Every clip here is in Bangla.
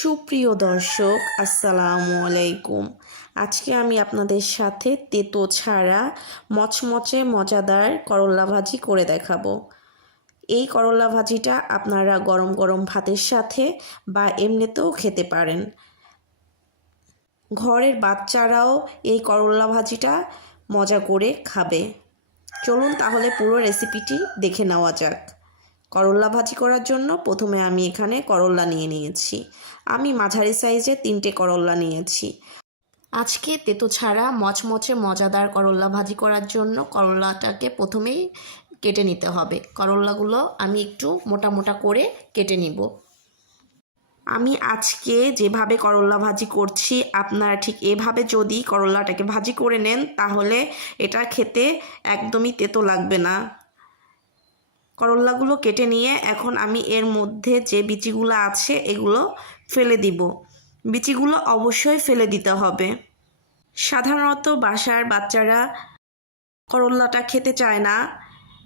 সুপ্রিয় দর্শক, আসসালামু আলাইকুম। আজকে আমি আপনাদের সাথে তেতো ছাড়া মচমচে মজাদার করল্লা ভাজি করে দেখাবো। এই করল্লা ভাজিটা আপনারা গরম গরম ভাতের সাথে বা এমনিতেও খেতে পারেন। ঘরের বাচ্চারাও এই করল্লা ভাজিটা মজা করে খাবে। চলুন তাহলে পুরো রেসিপিটি দেখে নেওয়া যাক। করল্লা ভাজি করার জন্য প্রথমে আমি এখানে করল্লা নিয়ে নিয়েছি। আমি মাঝারি সাইজে 3টে করল্লা নিয়েছি। আজকে তেতো ছাড়া মচমচে মজাদার করল্লা ভাজি করার জন্য করল্লাটাকে প্রথমেই কেটে নিতে হবে। করল্লাগুলো আমি একটু মোটা মোটা করে কেটে নিব। আমি আজকে যেভাবে করল্লা ভাজি করছি, আপনারা ঠিক এভাবে যদি করল্লাটাকে ভাজি করে নেন তাহলে এটা খেতে একদমই তেতো লাগবে না। করল্লাগুলো কেটে নিয়ে এখন আমি এর মধ্যে যে বিচিগুলো আছে এগুলো ফেলে দিব। বিচিগুলো অবশ্যই ফেলে দিতে হবে। সাধারণত বাসার বাচ্চারা করল্লাটা খেতে চায় না,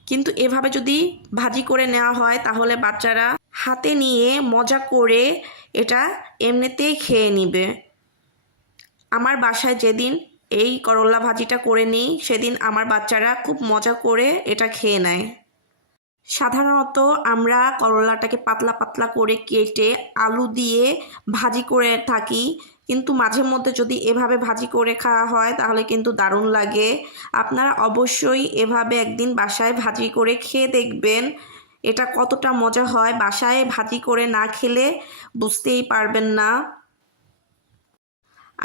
কিন্তু এভাবে যদি ভাজি করে নেওয়া হয় তাহলে বাচ্চারা হাতে নিয়ে মজা করে এটা এমনিতেই খেয়ে নিবে। আমার বাসায় যেদিন এই করল্লা ভাজিটা করে নিই সেদিন আমার বাচ্চারা খুব মজা করে এটা খেয়ে নেয়। সাধারণত আমরা করল্লাটাকে পাতলা পাতলা করে কেটে আলু দিয়ে ভাজি করে থাকি, কিন্তু মাঝে মধ্যে যদি এভাবে ভাজি করে খাওয়া হয় তাহলে কিন্তু দারুণ লাগে। আপনারা অবশ্যই এভাবে একদিন বাসায় ভাজি করে খেয়ে দেখবেন এটা কতটা মজা হয়। বাসায় ভাজি করে না খেলে বুঝতেই পারবেন না।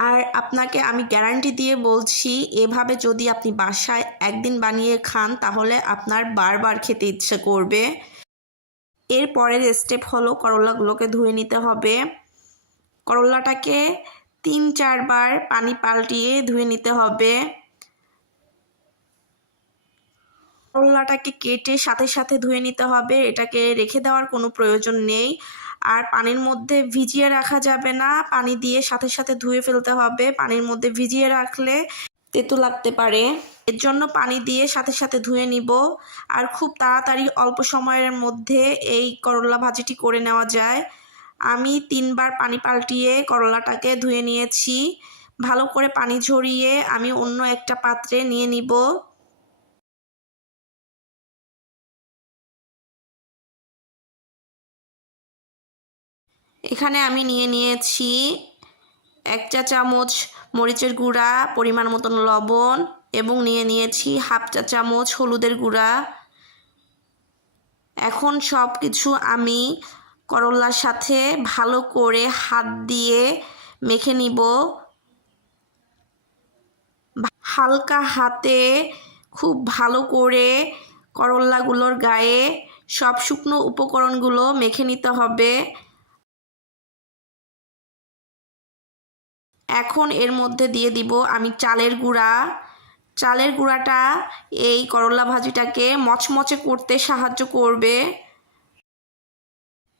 আর আপনাকে আমি গ্যারান্টি দিয়ে বলছি, এভাবে যদি আপনি বাসায় একদিন বানিয়ে খান তাহলে আপনার বারবার খেতে ইচ্ছে করবে। এর পরের স্টেপ হলো করল্লাগুলোকে ধুয়ে নিতে হবে। করল্লাটাকে 3-4 বার পানি পাল্টিয়ে ধুয়ে নিতে হবে। করল্লাটাকে কেটে সাথে সাথে ধুয়ে নিতে হবে, এটাকে রেখে দেওয়ার কোনো প্রয়োজন নেই। আর পানির মধ্যে ভিজিয়ে রাখা যাবে না, পানি দিয়ে সাথে সাথে ধুয়ে ফেলতে হবে। পানির মধ্যে ভিজিয়ে রাখলে তেতো লাগতে পারে, এর জন্য পানি দিয়ে সাথে সাথে ধুয়ে নিব। আর খুব তাড়াতাড়ি অল্প সময়ের মধ্যে এই করল্লা ভাজিটি করে নেওয়া যায়। আমি 3 বার পানি পাল্টিয়ে করল্লাটাকে ধুয়ে নিয়েছি। ভালো করে পানি ঝরিয়ে আমি অন্য একটা পাত্রে নিয়ে নিব। এখানে আমি নিয়ে নিয়েছি 1 চা চামচ মরিচের গুঁড়া, পরিমাণ মতন লবণ এবং নিয়ে নিয়েছি 1/2 চা চামচ হলুদের গুঁড়া। এখন সব কিছু আমি করল্লার সাথে ভালো করে হাত দিয়ে মেখে নিব। হালকা হাতে খুব ভালো করে করল্লাগুলোর গায়ে সব শুকনো উপকরণগুলো মেখে নিতে হবে। এখন এর মধ্যে দিয়ে দিব আমি চালের গুঁড়া। চালের গুঁড়াটা এই করল্লা ভাজিটাকে মচমচে করতে সাহায্য করবে।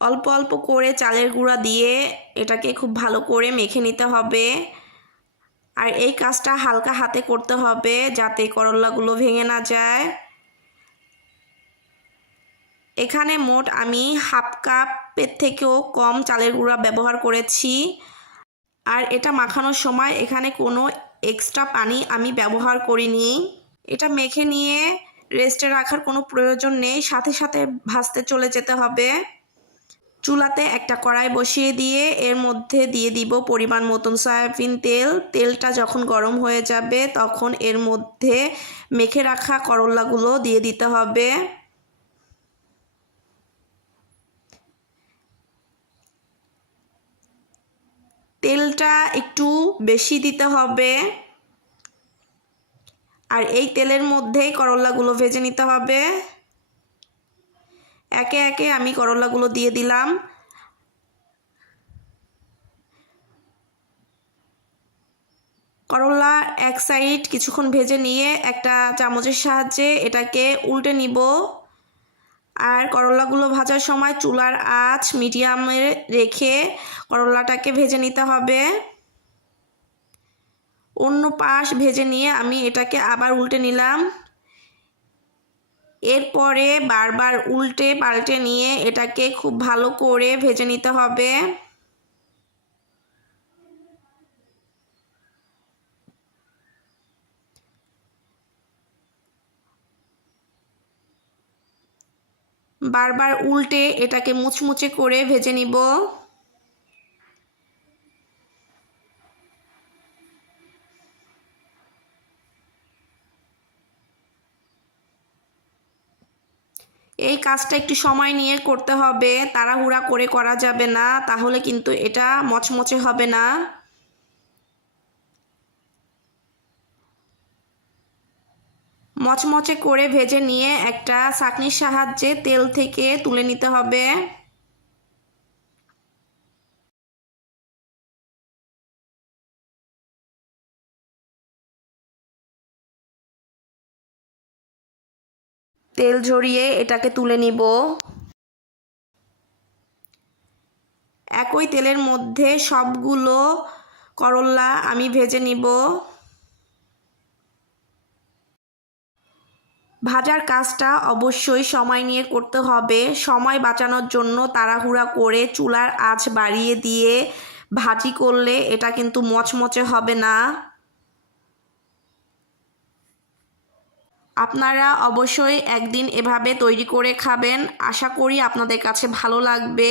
অল্প অল্প করে চালের গুঁড়া দিয়ে এটাকে খুব ভালো করে মেখে নিতে হবে। আর এই কাজটা হালকা হাতে করতে হবে যাতে করল্লাগুলো ভেঙে না যায়। এখানে মোট আমি 1/2 কাপের থেকেও কম চালের গুঁড়া ব্যবহার করেছি। আর এটা মাখানোর সময় এখানে কোনো এক্সট্রা পানি আমি ব্যবহার করিনি। এটা মেখে নিয়ে রেস্টে রাখার কোনো প্রয়োজন নেই, সাথে সাথে ভাজতে চলে যেতে হবে। চুলাতে একটা কড়াই বসিয়ে দিয়ে এর মধ্যে দিয়ে দিব পরিমাণ মতন সয়াবিন তেল। তেলটা যখন গরম হয়ে যাবে তখন এর মধ্যে মেখে রাখা করল্লাগুলো দিয়ে দিতে হবে। তেলটা একটু বেশি দিতে হবে। আর এই তেলের মধ্যেই করল্লাগুলো ভেজে নিতে হবে। একে একে আমি করল্লাগুলো দিয়ে দিলাম। করল্লা এক সাইড কিছুক্ষণ ভেজে নিয়ে একটা চামচের সাহায্যে এটাকে উল্টে নিব। আর করল্লাগুলো ভাজার সময় চুলার আঁচ মিডিয়ামে রেখে করল্লাটাকে ভেজে নিতে হবে। অন্য পাশ ভেজে নিয়ে আমি এটাকে আবার উল্টে নিলাম। এরপরে বারবার উল্টে পাল্টে নিয়ে এটাকে খুব ভালো করে ভেজে নিতে হবে। বারবার উল্টে এটাকে মুচমুচে করে ভেজে নিব। এই কাজটা একটু সময় নিয়ে করতে হবে, তাড়াহুড়া করে করা যাবে না, তাহলে কিন্তু এটা মচমচে হবে না। মচমচে করে ভেজে নিয়ে একটা ছাঁকনির সাহায্যে তেল থেকে তুলে নিতে হবে। তেল ঝরিয়ে এটাকে তুলে নিব। একই তেলের মধ্যে সবগুলো করল্লা আমি ভেজে নিব। ভাজার কাজটা অবশ্যই সময় নিয়ে করতে হবে। সময় বাঁচানোর জন্য তাড়াহুড়া করে চুলার আঁচ বাড়িয়ে দিয়ে ভাজি করলে এটা কিন্তু মচমচে হবে না। আপনারা অবশ্যই একদিন এভাবে তৈরি করে খাবেন, আশা করি আপনাদের কাছে ভালো লাগবে।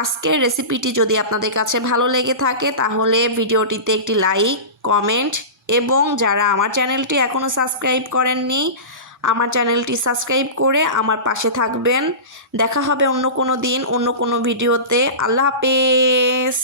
আজকের রেসিপিটি যদি আপনাদের কাছে ভালো লেগে থাকে তাহলে ভিডিওটিতে একটি লাইক, কমেন্ট এবং যারা আমার চ্যানেলটি এখনও সাবস্ক্রাইব করেননি আমার চ্যানেলটি সাবস্ক্রাইব করে আমার পাশে থাকবেন। দেখা হবে অন্য কোনো দিন অন্য কোনো ভিডিওতে। আল্লাহ হাফেজ।